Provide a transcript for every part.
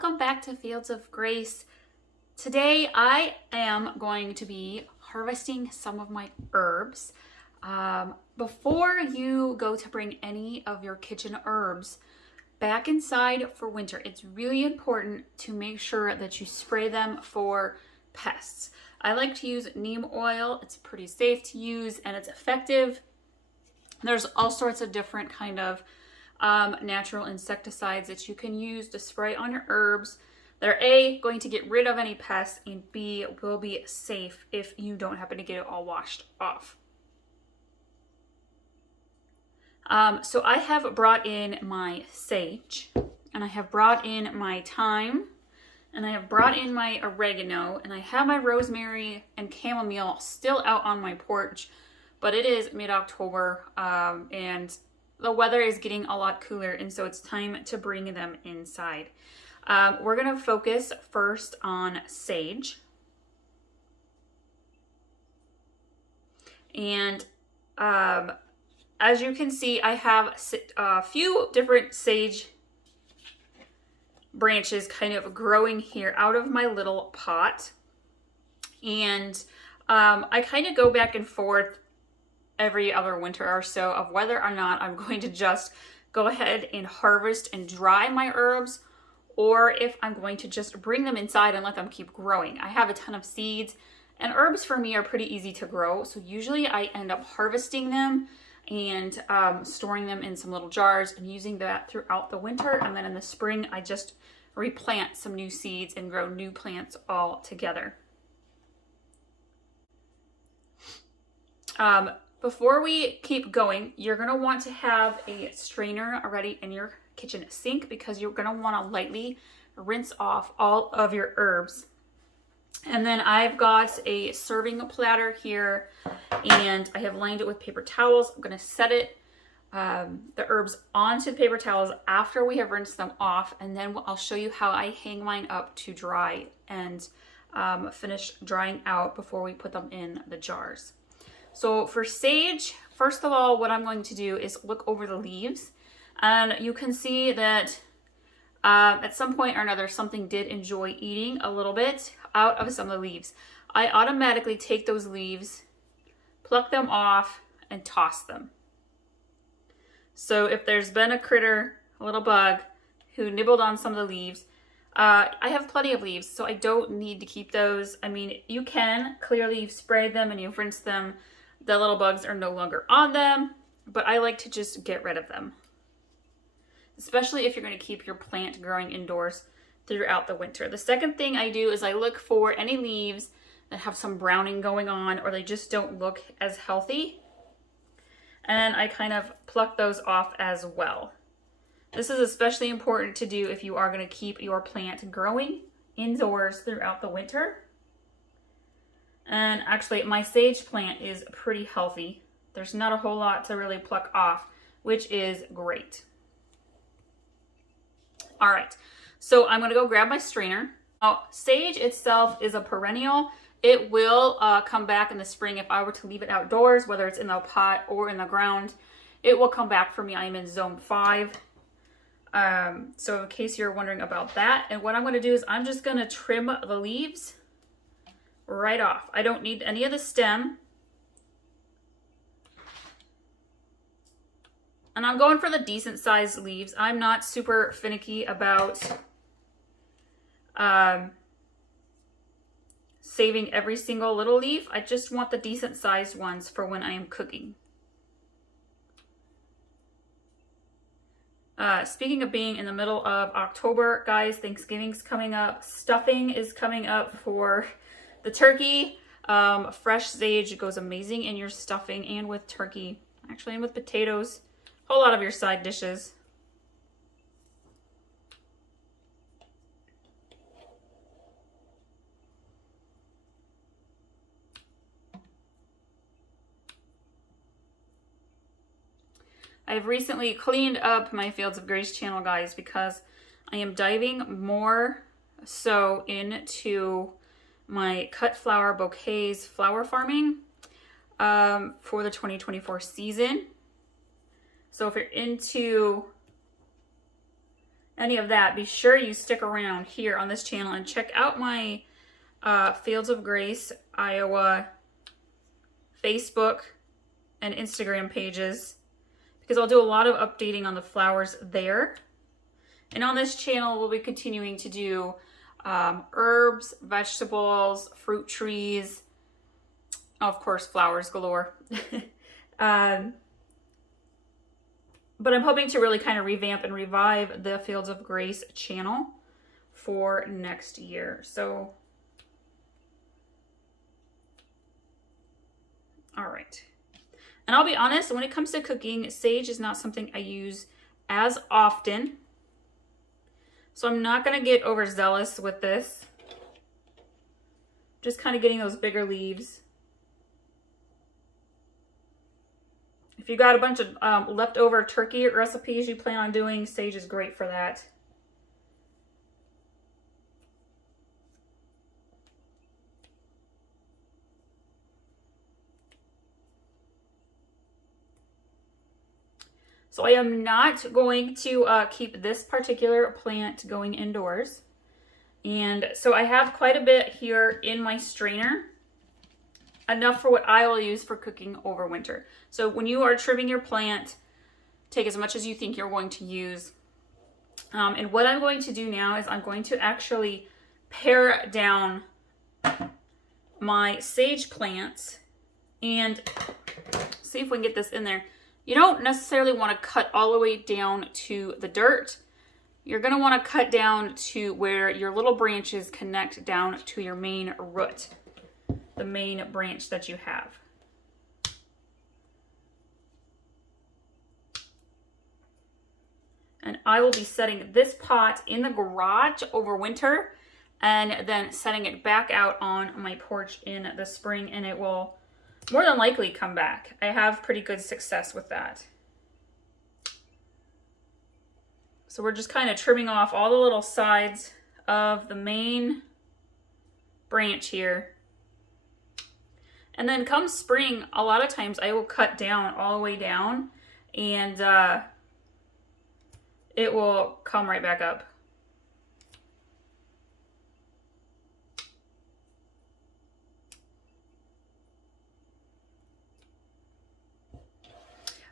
Welcome back to Fields of Grace. Today I am going to be harvesting some of my herbs. Before you go to bring any of your kitchen herbs back inside for winter, it's really important to make sure that you spray them for pests. I like to use neem oil. It's pretty safe to use and it's effective. There's all sorts of different kind of natural insecticides that you can use to spray on your herbs. They're A, going to get rid of any pests, and B, will be safe if you don't happen to get it all washed off. So I have brought in my sage, and I have brought in my thyme, and I have brought in my oregano, and I have my rosemary and chamomile still out on my porch, but it is mid-October, and the weather is getting a lot cooler, and so it's time to bring them inside. We're going to focus first on sage. And as you can see, I have a few different sage branches kind of growing here out of my little pot. And I kind of go back and forth every other winter or so of whether or not I'm going to just go ahead and harvest and dry my herbs, or if I'm going to just bring them inside and let them keep growing. I have a ton of seeds, and herbs for me are pretty easy to grow, so usually I end up harvesting them and storing them in some little jars and using that throughout the winter, and then in the spring I just replant some new seeds and grow new plants all together. Before we keep going, you're going to want to have a strainer already in your kitchen sink because you're going to want to lightly rinse off all of your herbs. And then I've got a serving platter here, and I have lined it with paper towels. I'm going to set the herbs onto the paper towels after we have rinsed them off, and then I'll show you how I hang mine up to dry and finish drying out before we put them in the jars. So for sage, first of all, what I'm going to do is look over the leaves, and you can see that at some point or another, something did enjoy eating a little bit out of some of the leaves. I automatically take those leaves, pluck them off, and toss them. So if there's been a critter, a little bug, who nibbled on some of the leaves, I have plenty of leaves, so I don't need to keep those. I mean, you can, clearly you've sprayed them and you've rinsed them. The little bugs are no longer on them, but I like to just get rid of them. Especially if you're going to keep your plant growing indoors throughout the winter. The second thing I do is I look for any leaves that have some browning going on, or they just don't look as healthy. And I kind of pluck those off as well. This is especially important to do if you are going to keep your plant growing indoors throughout the winter. And actually, my sage plant is pretty healthy. There's not a whole lot to really pluck off, which is great. All right, so I'm gonna go grab my strainer. Now, sage itself is a perennial. It will come back in the spring if I were to leave it outdoors, whether it's in the pot or in the ground. It will come back for me. I am in zone 5. So in case you're wondering about that, and what I'm gonna do is I'm just gonna trim the leaves right off. I don't need any of the stem. And I'm going for the decent sized leaves. I'm not super finicky about saving every single little leaf. I just want the decent sized ones for when I am cooking. Speaking of being in the middle of October, guys, Thanksgiving's coming up. Stuffing is coming up for the turkey. Fresh sage goes amazing in your stuffing and with turkey, actually, and with potatoes. A whole lot of your side dishes. I've recently cleaned up my Fields of Grace channel, guys, because I am diving more so into my cut flower bouquets flower farming for the 2024 season. So if you're into any of that, be sure you stick around here on this channel and check out my Fields of Grace, Iowa Facebook and Instagram pages, because I'll do a lot of updating on the flowers there. And on this channel, we'll be continuing to do herbs, vegetables, fruit trees, of course, flowers galore. But I'm hoping to really kind of revamp and revive the Fields of Grace channel for next year. So, all right. And I'll be honest, when it comes to cooking, sage is not something I use as often. So I'm not going to get overzealous with this. Just kind of getting those bigger leaves. If you got a bunch of leftover turkey recipes you plan on doing, sage is great for that. So I am not going to keep this particular plant going indoors. And so I have quite a bit here in my strainer. Enough for what I will use for cooking over winter. So when you are trimming your plant, take as much as you think you're going to use. And what I'm going to do now is I'm going to actually pare down my sage plants and see if we can get this in there. You don't necessarily want to cut all the way down to the dirt. You're going to want to cut down to where your little branches connect down to your main root, the main branch that you have. And I will be setting this pot in the garage over winter and then setting it back out on my porch in the spring, and it will more than likely come back. I have pretty good success with that. So we're just kind of trimming off all the little sides of the main branch here. And then come spring, a lot of times I will cut down all the way down, and it will come right back up.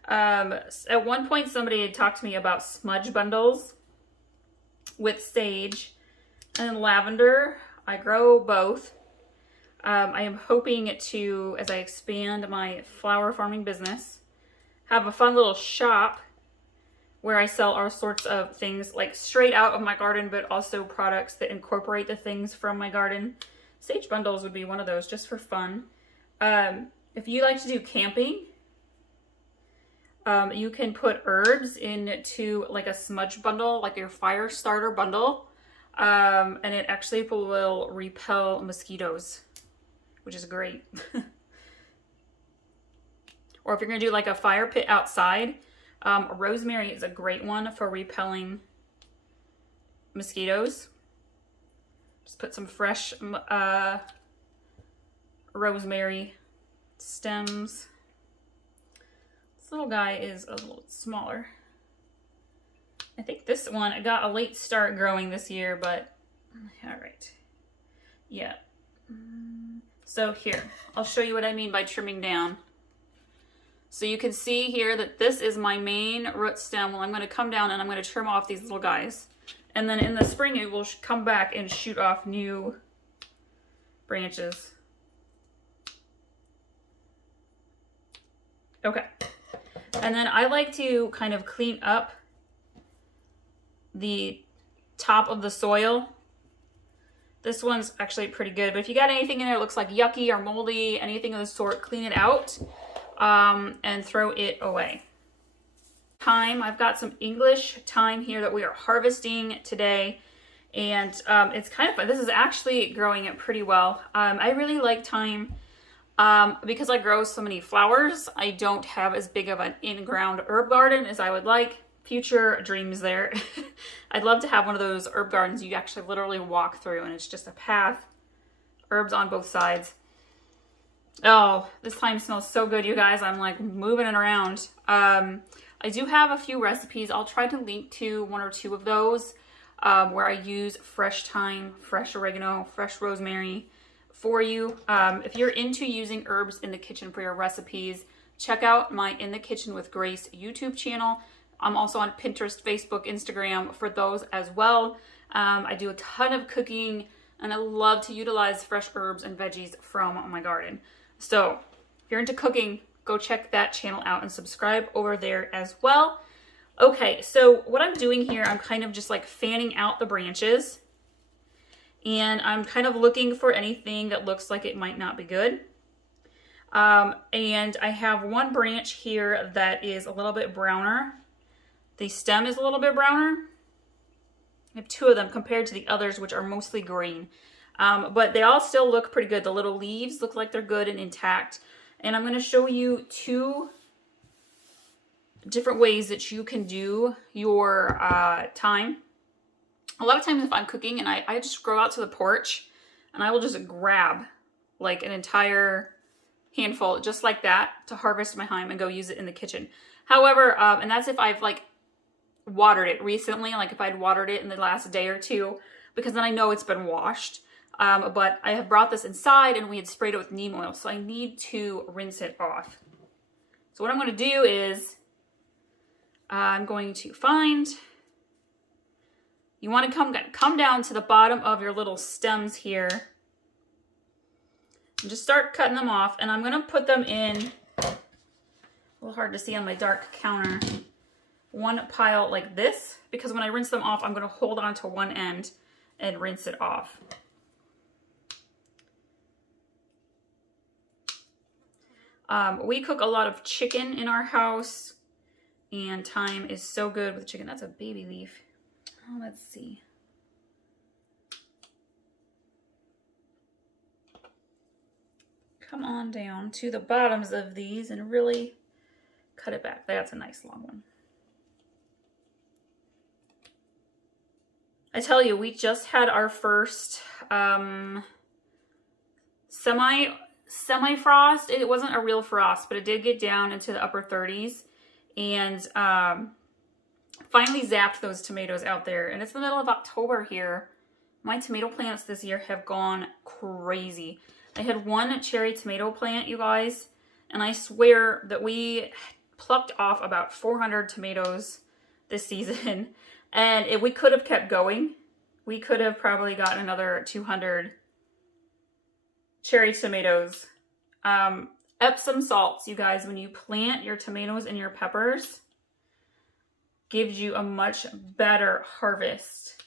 At one point, somebody had talked to me about smudge bundles with sage and lavender. I grow both. I am hoping to, as I expand my flower farming business, have a fun little shop where I sell all sorts of things like straight out of my garden, but also products that incorporate the things from my garden. Sage bundles would be one of those, just for fun. If you like to do camping, you can put herbs into like a smudge bundle, like your fire starter bundle, and it actually will repel mosquitoes, which is great. Or if you're going to do like a fire pit outside, rosemary is a great one for repelling mosquitoes. Just put some fresh rosemary stems. This little guy is a little smaller. I think this one got a late start growing this year, but all right. Yeah. So here, I'll show you what I mean by trimming down. So you can see here that this is my main root stem. Well, I'm going to come down and I'm going to trim off these little guys. And then in the spring, it will come back and shoot off new branches. Okay. And then I like to kind of clean up the top of the soil. This one's actually pretty good, but if you got anything in there that looks like yucky or moldy, anything of the sort, clean it out and throw it away. Thyme, I've got some English thyme here that we are harvesting today, and it's kind of fun. This is actually growing it pretty well. I really like thyme because I grow so many flowers. I don't have as big of an in-ground herb garden as I would like. Future dreams there. I'd love to have one of those herb gardens you actually literally walk through and it's just a path, herbs on both sides. Oh, this thyme smells so good, you guys. I'm like moving it around. I do have a few recipes. I'll try to link to 1 or 2 of those where I use fresh thyme, fresh oregano, fresh rosemary for you. If you're into using herbs in the kitchen for your recipes, check out my In the Kitchen with Grace YouTube channel. I'm also on Pinterest, Facebook, Instagram for those as well. I do a ton of cooking and I love to utilize fresh herbs and veggies from my garden. So if you're into cooking, go check that channel out and subscribe over there as well. Okay, so what I'm doing here, I'm kind of just like fanning out the branches. And I'm kind of looking for anything that looks like it might not be good. And I have one branch here that is a little bit browner. The stem is a little bit browner. I have 2 of them compared to the others, which are mostly green. But they all still look pretty good. The little leaves look like they're good and intact. And I'm going to show you 2 different ways that you can do your thyme. A lot of times if I'm cooking and I just go out to the porch and I will just grab like an entire handful just like that to harvest my thyme and go use it in the kitchen. However, and that's if I've like watered it recently, like if I'd watered it in the last day or 2, because then I know it's been washed. But I have brought this inside and we had sprayed it with neem oil, so I need to rinse it off. So what I'm going to do is I'm going to find, you want to come down to the bottom of your little stems here and just start cutting them off. And I'm going to put them in, a little hard to see on my dark counter, one pile like this, because when I rinse them off, I'm going to hold on to one end and rinse it off. We cook a lot of chicken in our house, and thyme is so good with chicken. That's a baby leaf. Oh, let's see. Come on down to the bottoms of these and really cut it back. That's a nice long one. I tell you, we just had our first semi-frost. It wasn't a real frost, but it did get down into the upper 30s. And finally zapped those tomatoes out there. And it's the middle of October here. My tomato plants this year have gone crazy. I had one cherry tomato plant, you guys, and I swear that we plucked off about 400 tomatoes this season. And if we could have kept going, we could have probably gotten another 200 cherry tomatoes. Epsom salts, you guys, when you plant your tomatoes and your peppers, gives you a much better harvest.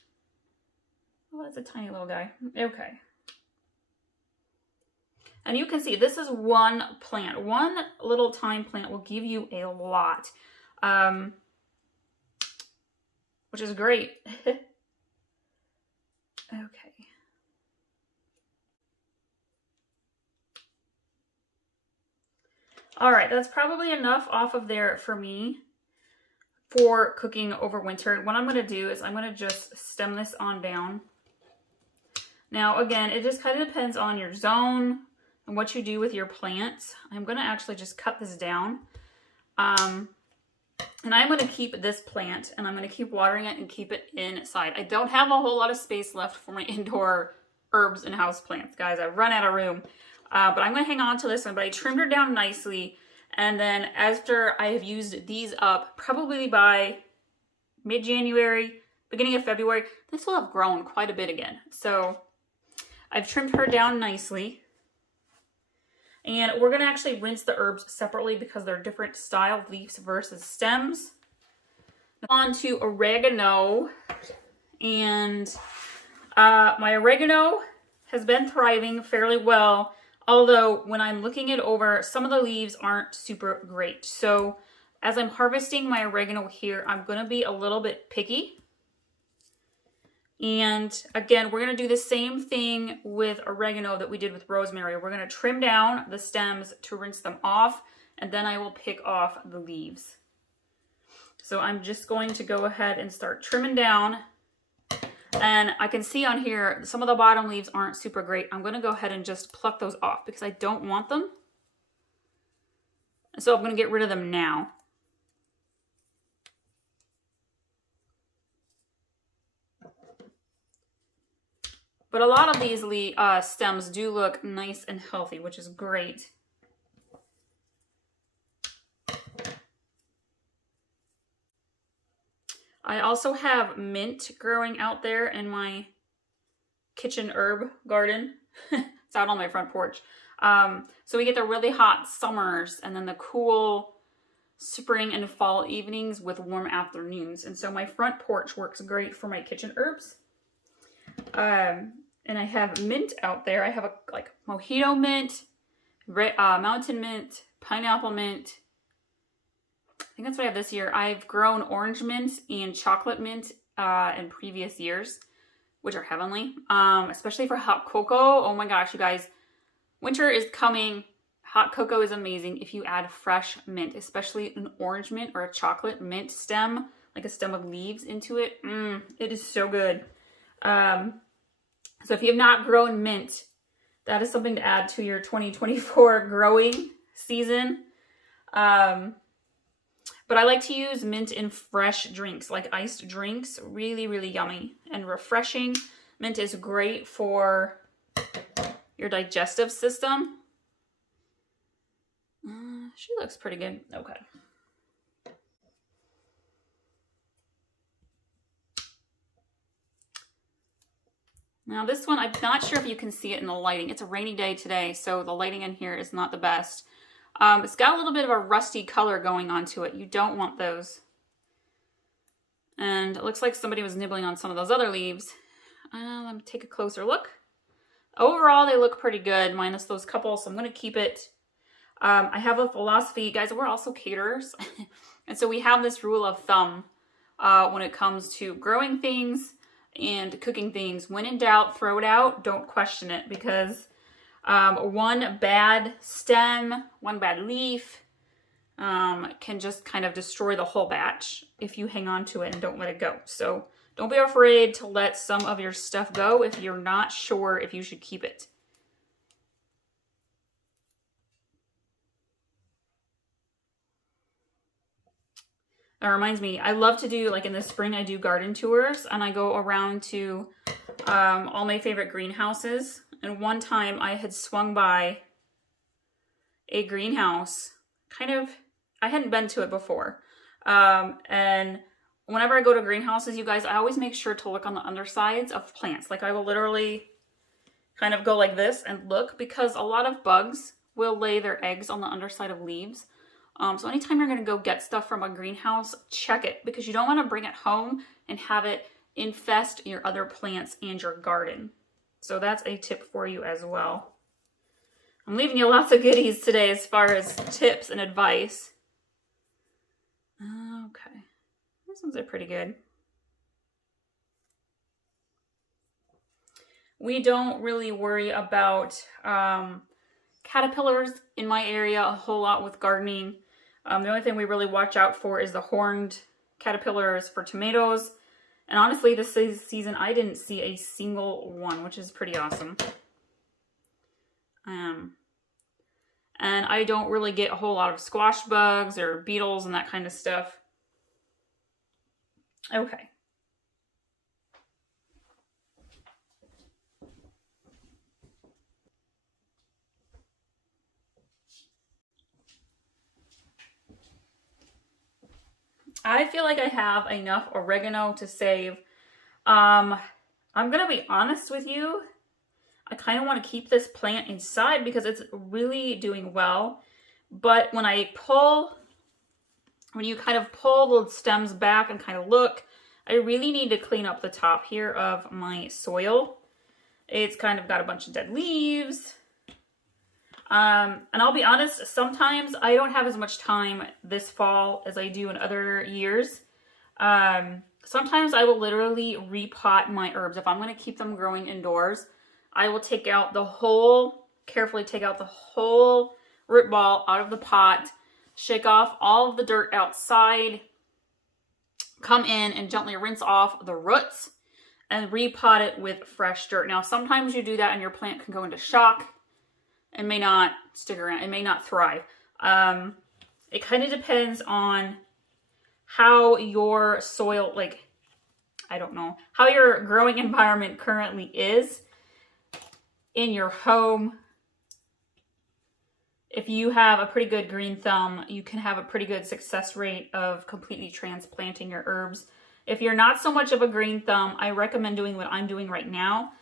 Oh, that's a tiny little guy. Okay. And you can see this is one plant. One little thyme plant will give you a lot, which is great. Okay. All right, that's probably enough off of there for me for cooking over winter. What I'm going to do is I'm going to just stem this on down. Now, again, it just kind of depends on your zone and what you do with your plants. I'm going to actually just cut this down. And I'm going to keep this plant and I'm going to keep watering it and keep it inside. I don't have a whole lot of space left for my indoor herbs and house plants, guys. I've run out of room. But I'm going to hang on to this one, but I trimmed her down nicely. And then after I have used these up, probably by mid-January, beginning of February, this will have grown quite a bit again. So I've trimmed her down nicely. And we're going to actually rinse the herbs separately because they're different style leaves versus stems. On to oregano. And my oregano has been thriving fairly well. Although when I'm looking it over, some of the leaves aren't super great. So as I'm harvesting my oregano here, I'm going to be a little bit picky. And again, we're going to do the same thing with oregano that we did with rosemary. We're going to trim down the stems to rinse them off, and then I will pick off the leaves. So I'm just going to go ahead and start trimming down. And I can see on here, some of the bottom leaves aren't super great. I'm going to go ahead and just pluck those off because I don't want them. And so I'm going to get rid of them now. But a lot of these stems do look nice and healthy, which is great. I also have mint growing out there in my kitchen herb garden. It's out on my front porch. So we get the really hot summers and then the cool spring and fall evenings with warm afternoons. And so my front porch works great for my kitchen herbs. And I have mint out there. I have like mojito mint, mountain mint, pineapple mint. I think that's what I have this year. I've grown orange mint and chocolate mint in previous years, which are heavenly, especially for hot cocoa. Oh my gosh, you guys, winter is coming. Hot cocoa is amazing if you add fresh mint, especially an orange mint or a chocolate mint stem, like a stem of leaves into it. It is so good. So if you have not grown mint, that is something to add to your 2024 growing season. But I like to use mint in fresh drinks, like iced drinks. Really, really yummy and refreshing. Mint is great for your digestive system. She looks pretty good. Okay. Now this one, I'm not sure if you can see it in the lighting. It's a rainy day today, so the lighting in here is not the best. It's got a little bit of a rusty color going onto it. You don't want those. And it looks like somebody was nibbling on some of those other leaves. Let me take a closer look. Overall, they look pretty good, minus those couple, so I'm going to keep it. I have a philosophy, guys, we're also caterers. And so we have this rule of thumb when it comes to growing things and cooking things. When in doubt, throw it out. Don't question it, because one bad stem, one bad leaf can just kind of destroy the whole batch if you hang on to it and don't let it go. So don't be afraid to let some of your stuff go if you're not sure if you should keep it. That reminds me, I love to do, like in the spring, I do garden tours and I go around to all my favorite greenhouses. And one time I had swung by a greenhouse, I hadn't been to it before. And whenever I go to greenhouses, you guys, I always make sure to look on the undersides of plants. Like I will literally kind of go like this and look, because a lot of bugs will lay their eggs on the underside of leaves. So anytime you're going to go get stuff from a greenhouse, check it, because you don't want to bring it home and have it infest your other plants and your garden. So that's a tip for you as well. I'm leaving you lots of goodies today as far as tips and advice. Okay. These ones are pretty good. We don't really worry about caterpillars in my area a whole lot with gardening. The only thing we really watch out for is the horned caterpillars for tomatoes. And honestly, this season I didn't see a single one, which is pretty awesome. And I don't really get a whole lot of squash bugs or beetles and that kind of stuff. Okay. I feel like I have enough oregano to save. I'm gonna be honest with you. I kind of want to keep this plant inside because it's really doing well. But when you kind of pull the stems back and kind of look, I really need to clean up the top here of my soil. It's kind of got a bunch of dead leaves. And I'll be honest, sometimes I don't have as much time this fall as I do in other years. Sometimes I will literally repot my herbs. If I'm going to keep them growing indoors, I will carefully take out the whole root ball out of the pot, shake off all of the dirt outside, come in and gently rinse off the roots and repot it with fresh dirt. Now, sometimes you do that and your plant can go into shock. It may not stick around. It may not thrive. It kind of depends on how your soil, how your growing environment currently is. in your home. If you have a pretty good green thumb, you can have a pretty good success rate of completely transplanting your herbs. If you're not so much of a green thumb, I recommend doing what I'm doing right now.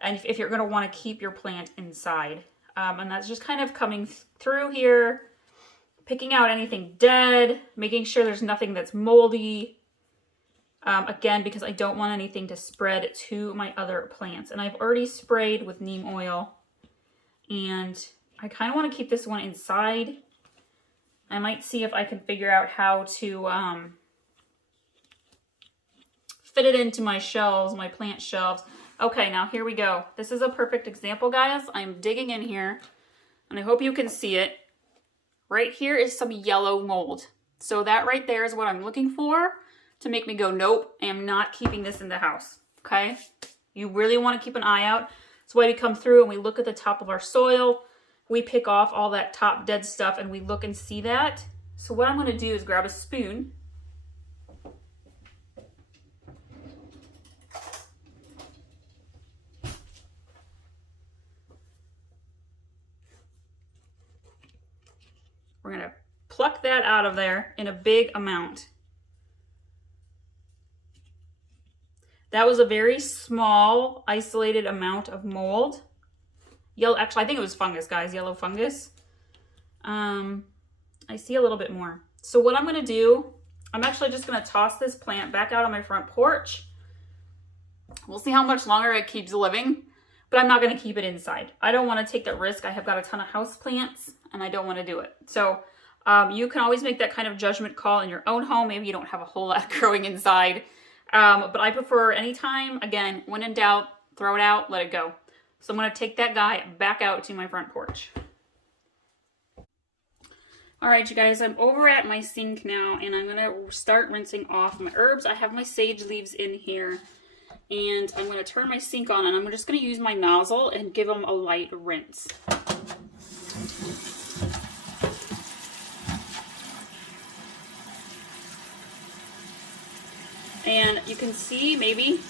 And if you're going to want to keep your plant inside. And that's just kind of coming through here, picking out anything dead, making sure there's nothing that's moldy. Again, because I don't want anything to spread to my other plants. And I've already sprayed with neem oil. And I kind of want to keep this one inside. I might see if I can figure out how to fit it into my shelves, my plant shelves. Okay, now here we go. This is a perfect example, guys. I'm digging in here, and I hope you can see it. Right here is some yellow mold. So that right there is what I'm looking for to make me go, nope, I am not keeping this in the house, okay? You really want to keep an eye out. That's why we come through and we look at the top of our soil. We pick off all that top dead stuff and we look and see that. So what I'm going to do is grab a spoon. We're going to pluck that out of there in a big amount. That was a very small, isolated amount of mold. Actually, I think it was fungus, guys, yellow fungus. I see a little bit more. So what I'm going to do, I'm actually just going to toss this plant back out on my front porch. We'll see how much longer it keeps living, but I'm not going to keep it inside. I don't want to take that risk. I have got a ton of house plants and I don't want to do it. So you can always make that kind of judgment call in your own home. Maybe you don't have a whole lot growing inside. But I prefer anytime, again, when in doubt, throw it out, let it go. So I'm going to take that guy back out to my front porch. All right, you guys, I'm over at my sink now, and I'm going to start rinsing off my herbs. I have my sage leaves in here, and I'm going to turn my sink on, and I'm just going to use my nozzle and give them a light rinse. And you can see maybe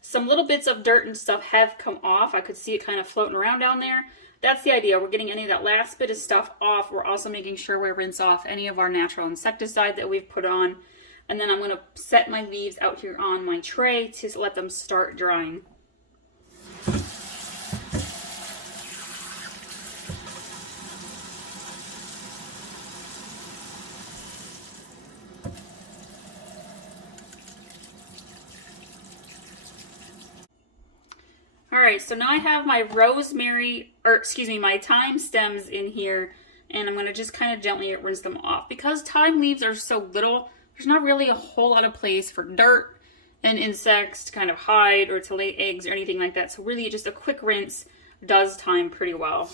some little bits of dirt and stuff have come off. I could see it kind of floating around down there. That's the idea. We're getting any of that last bit of stuff off. We're also making sure we rinse off any of our natural insecticide that we've put on. And then I'm going to set my leaves out here on my tray to let them start drying. Alright, so now I have my my thyme stems in here, and I'm going to just kind of gently rinse them off. Because thyme leaves are so little, there's not really a whole lot of place for dirt and insects to kind of hide or to lay eggs or anything like that. So really just a quick rinse does thyme pretty well.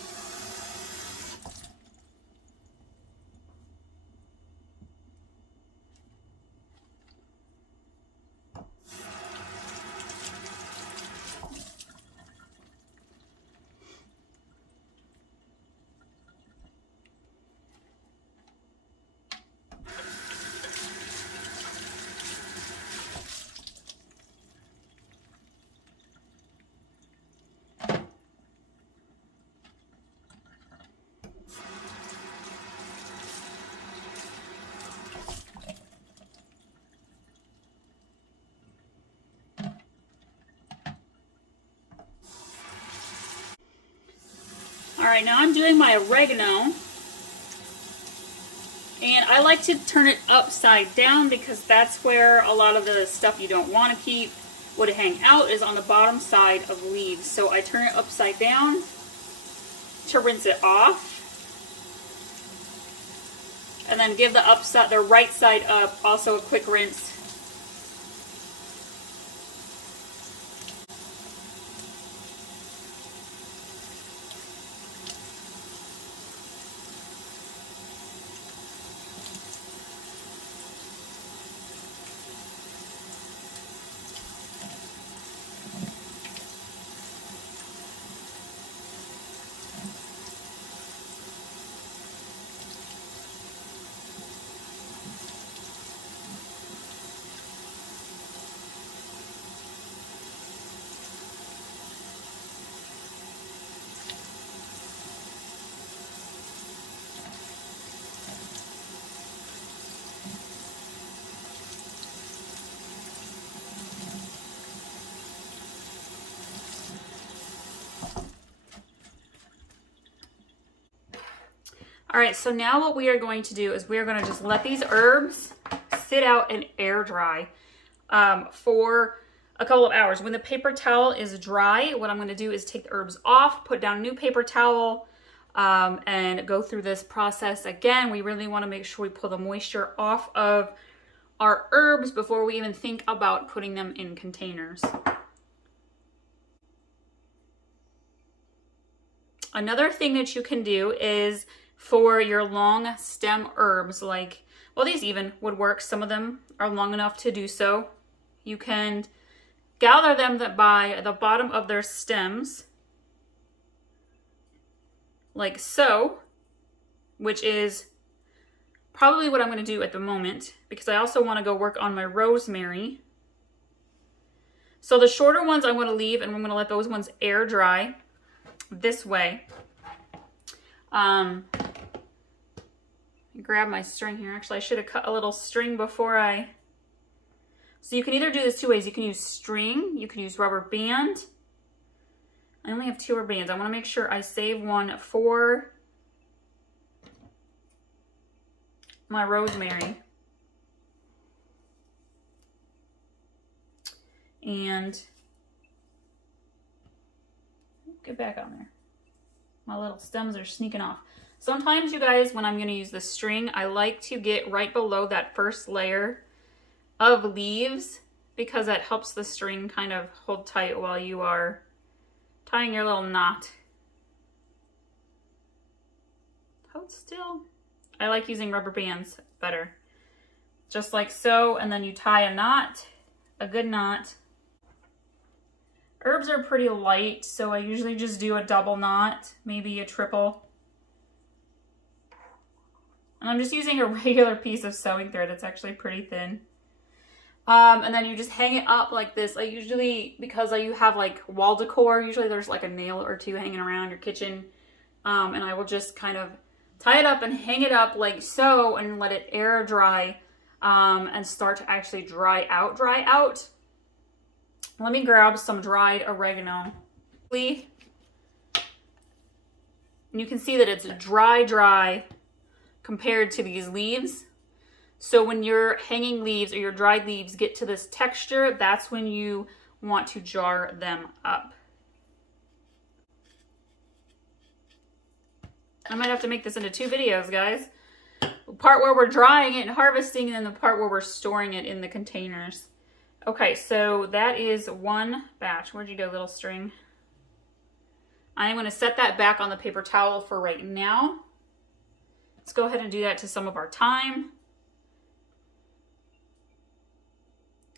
Alright, now I'm doing my oregano, and I like to turn it upside down because that's where a lot of the stuff you don't want to keep would hang out, is on the bottom side of leaves. So I turn it upside down to rinse it off, and then give the right side up also a quick rinse. All right, so now what we are going to do is we are going to just let these herbs sit out and air dry for a couple of hours. When the paper towel is dry, what I'm going to do is take the herbs off, put down a new paper towel, and go through this process again. We really want to make sure we pull the moisture off of our herbs before we even think about putting them in containers. Another thing that you can do is for your long stem herbs, like, well, these even would work. Some of them are long enough to do so. You can gather them by the bottom of their stems, like so, which is probably what I'm going to do at the moment, because I also want to go work on my rosemary. So the shorter ones I'm going to leave, and I'm going to let those ones air dry this way. Grab my string here. Actually, I should have cut a little string before I... So you can either do this two ways. You can use string, you can use rubber band. I only have 2 rubber bands. I want to make sure I save one for my rosemary. And get back on there. My little stems are sneaking off. Sometimes, you guys, when I'm going to use the string, I like to get right below that first layer of leaves, because that helps the string kind of hold tight while you are tying your little knot. Hold still. I like using rubber bands better. Just like so, and then you tie a knot, a good knot. Herbs are pretty light, so I usually just do a double knot, maybe a triple. And I'm just using a regular piece of sewing thread. It's actually pretty thin. And then you just hang it up like this. I usually, because you have like wall decor, usually there's like a nail or 2 hanging around your kitchen. And I will just kind of tie it up and hang it up like so, and let it air dry and start to actually dry out. Let me grab some dried oregano. And you can see that it's dry compared to these leaves. So when your hanging leaves or your dried leaves get to this texture, that's when you want to jar them up. I might have to make this into 2 videos, guys. The part where we're drying it and harvesting, and then the part where we're storing it in the containers. Okay, so that is 1 batch. Where'd you go, little string? I'm going to set that back on the paper towel for right now. Let's go ahead and do that to some of our thyme.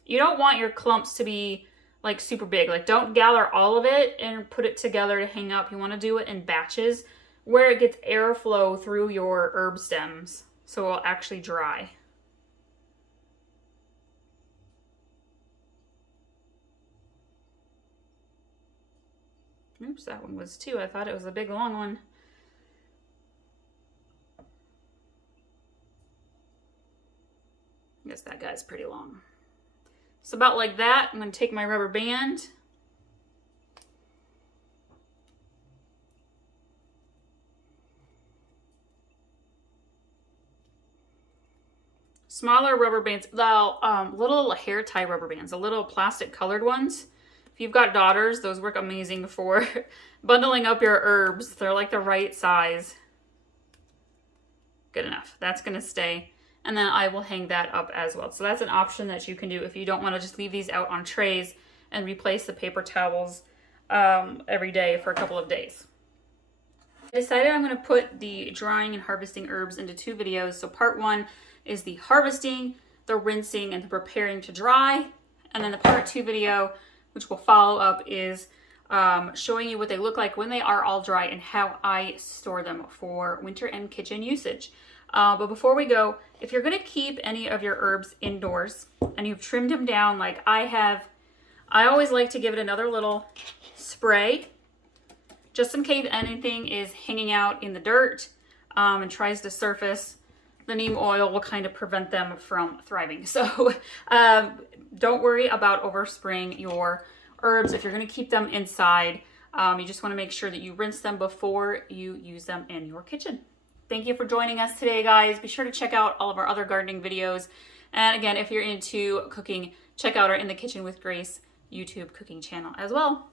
You don't want your clumps to be like super big. Like, don't gather all of it and put it together to hang up. You want to do it in batches where it gets airflow through your herb stems, so it'll actually dry. Oops, that one was 2. I thought it was a big long one. I guess that guy's pretty long. So about like that. I'm going to take my rubber band. Smaller rubber bands, little hair tie rubber bands, the little plastic colored ones. If you've got daughters, those work amazing for bundling up your herbs. They're like the right size. Good enough. That's going to stay. And then I will hang that up as well. So that's an option that you can do if you don't want to just leave these out on trays and replace the paper towels every day for a couple of days. I decided I'm going to put the drying and harvesting herbs into 2 videos. So part 1 is the harvesting, the rinsing, and the preparing to dry. And then the part 2 video, which will follow up, is showing you what they look like when they are all dry and how I store them for winter and kitchen usage. But before we go, if you're going to keep any of your herbs indoors and you've trimmed them down like I have, I always like to give it another little spray just in case anything is hanging out in the dirt and tries to surface. The neem oil will kind of prevent them from thriving. So don't worry about overspraying your herbs if you're going to keep them inside. You just want to make sure that you rinse them before you use them in your kitchen. Thank you for joining us today, guys. Be sure to check out all of our other gardening videos. And again, if you're into cooking, check out our In the Kitchen with Grace YouTube cooking channel as well.